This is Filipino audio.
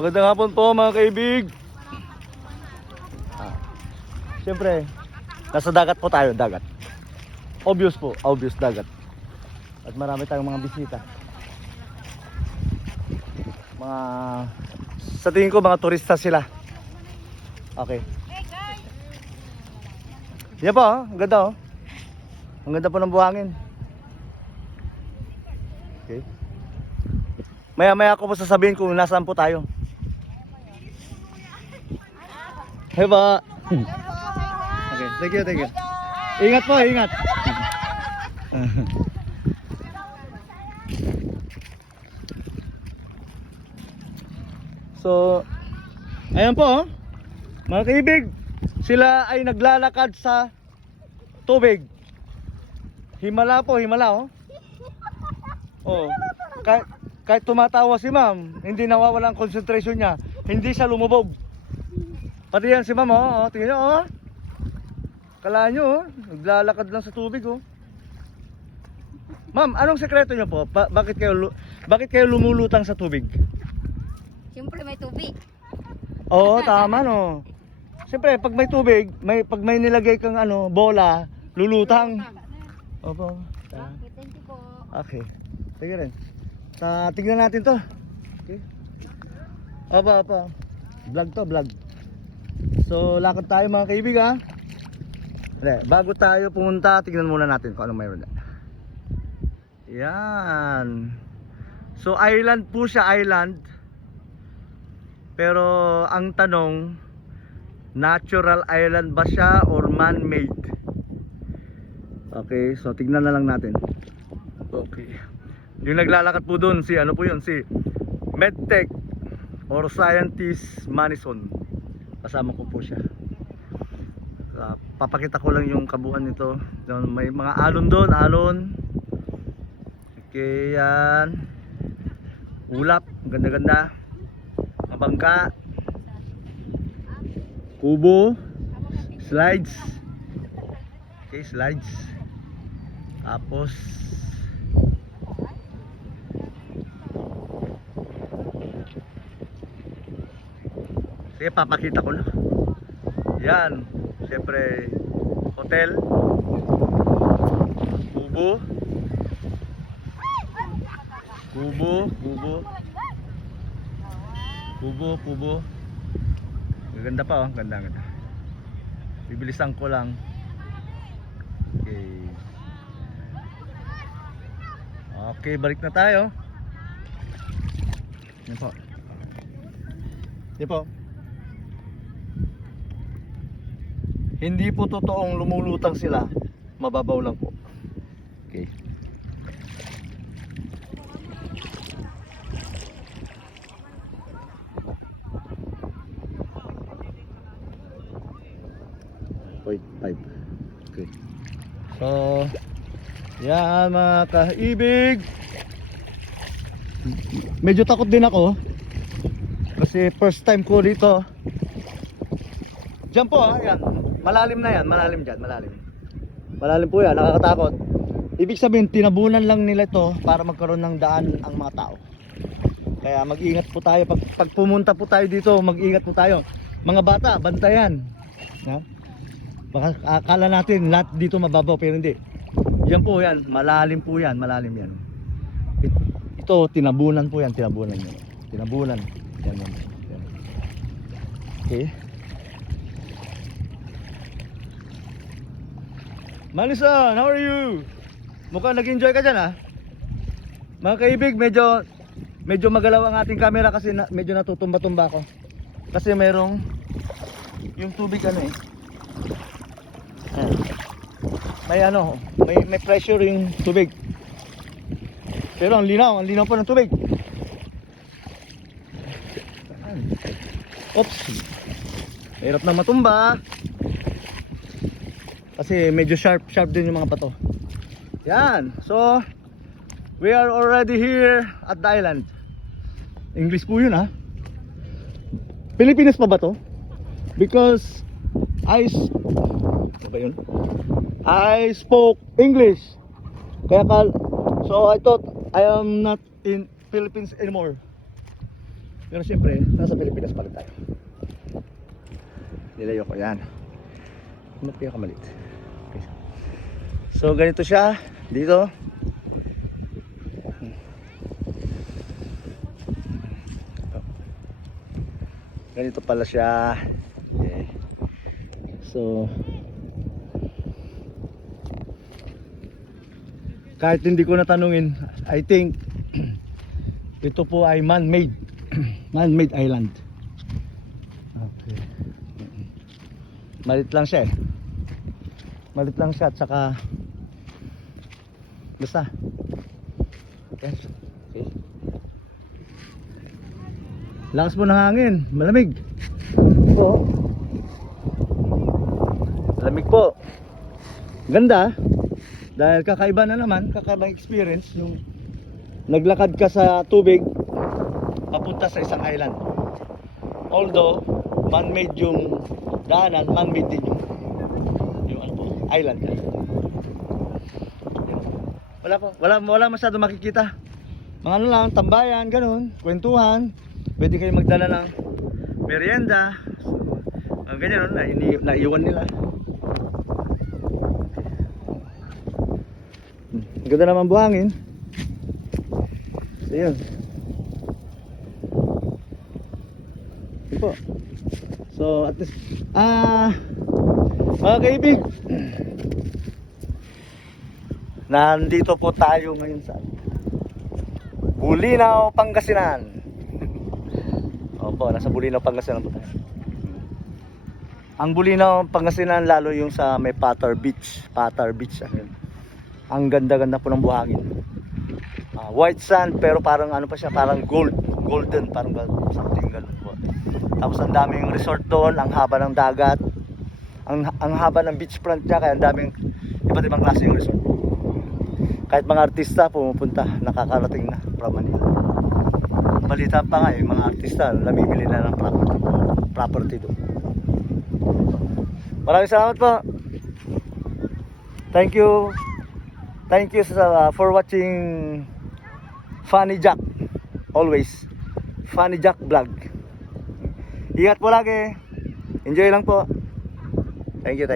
Magandang hapon po mga kaibig. Siyempre, nasa dagat po tayo, dagat. Obvious po, obvious dagat. At marami tayong mga bisita. Sa tingin ko mga turista sila. Okay. Yan po, ang ganda oh. Ang ganda po ng buhangin. Okay. Maya-maya ko po sasabihin kung nasaan po tayo. Hey ba? Okay, thank you, thank you. Ingat po, ingat. So, ayan po, mga kaibig, sila ay naglalakad sa tubig. Himala po, himala oh. Oh, kahit tumatawa si ma'am, hindi nawawala ang concentration niya. Hindi siya lumubog. Pati yan si ma'am oh, tingnan niyo oh. Kala nyo oh, naglalakad lang sa tubig oh. Ma'am, anong sekreto niyo po? Bakit kayo lumulutang sa tubig? Siyempre may tubig. Oo, tama no. Siyempre, pag may tubig, pag may nilagay kang bola, lulutang. Opo. Thank you po. Okay. Sige rin. Tignan natin to. Okay. Opo. Vlog to, vlog. So, lakad tayo mga kaibig ha. Bago tayo pumunta, tignan muna natin kung anong mayroon na. Yan. So, island po siya, island. Pero ang tanong, natural island ba siya or man-made? Okay, so tignan na lang natin. Okay. Yung naglalakad po doon si si Medtech or Scientist Manison. Kasama ko po siya. Papakita ko lang yung kabuuan nito. May mga alon doon, alon. Okay, yan. Ulap, ganda-ganda. Bangka, kubo, slides. Okay, slides. Tapos sige, papakita ko na. Yan, siyempre hotel, kubo, kubo. Ganda pa oh, ganda. Bibilisan ko lang. Okay. Okay, balik na tayo. Yan po. Yan po. Hindi po totoong lumulutang sila. Mababaw lang po. Okay. Okay. So, yan mga kaibig. Medyo takot din ako kasi first time ko dito. Diyan po yan. Malalim na yan, malalim dyan, malalim. Malalim po yan, nakakatakot. Ibig sabihin, tinabunan lang nila ito para magkaroon ng daan ang mga tao. Kaya mag-ingat po tayo. Pag pumunta po tayo dito, mag-ingat po tayo. Mga bata, bantayan. Ha? Baka akala natin lahat dito mababaw pero hindi. Yan po yan, malalim po yan, malalim yan. Ito tinabunan po yan, tinabunan yan. Tinabunan. Yan. Okay. Manison, how are you? Mukhang nag-enjoy ka dyan ha. Mga kaibig, medyo magalaw ang ating camera kasi medyo natutumba-tumba ako. Kasi merong yung tubig may pressure yung tubig. Pero ang linaw po ng tubig. Oops. Hirap na matumba. Kasi medyo sharp din yung mga bato. Yan. So, we are already here at the island. English po yun ha. Pilipinas pa ba to? Because I spoke English. So I thought I am not in Philippines anymore. Pero siyempre, nasa Pilipinas pa rin tayo. Nilayo ko, yan. Ano pinakamalit? Okay. So, ganito siya. Dito. Ganito pala siya. Okay. So, kahit hindi ko natanungin, I think ito po ay man-made. Man-made island. Okay. Malit lang siya eh. Malit lang siya at saka basta. Okay. Okay. Lakas po ng hangin, malamig. Oo. Malamig po. Ganda. Dahil kakaiba na naman, kakaibang experience yung naglakad ka sa tubig papunta sa isang island. Although man-made yung daanan, man-made din yung ano po, island. Wala masyado makikita. Mga ano lang, tambayan, ganun, kwentuhan. Pwede kayo magdala ng merienda. Ganyan, naiwan nila. Ganda naman buhangin. So yun. Yun po. So at least mga kaibig, nandito po tayo ngayon sa Bulinaw, Pangasinan. Opo, nasa Bulinaw, Pangasinan po tayo. Ang Bulinaw, Pangasinan, lalo yung sa may Patar Beach. Patar Beach. Ang ganda-ganda po ng buhangin. White sand pero parang ano pa siya, parang golden, parang something ganun po. Tapos ang daming resort doon, ang haba ng dagat. Ang haba ng beachfront niya, kaya ang daming iba't ibang klase yung resort. Kahit mga artista pumupunta, nakakarating na from Manila. Balita pa nga mga artista namimili na ng property doon. Maraming salamat po. Thank you for watching Funny Jack. Always Funny Jack vlog. Ingat po lagi. Enjoy lang po. Thank you.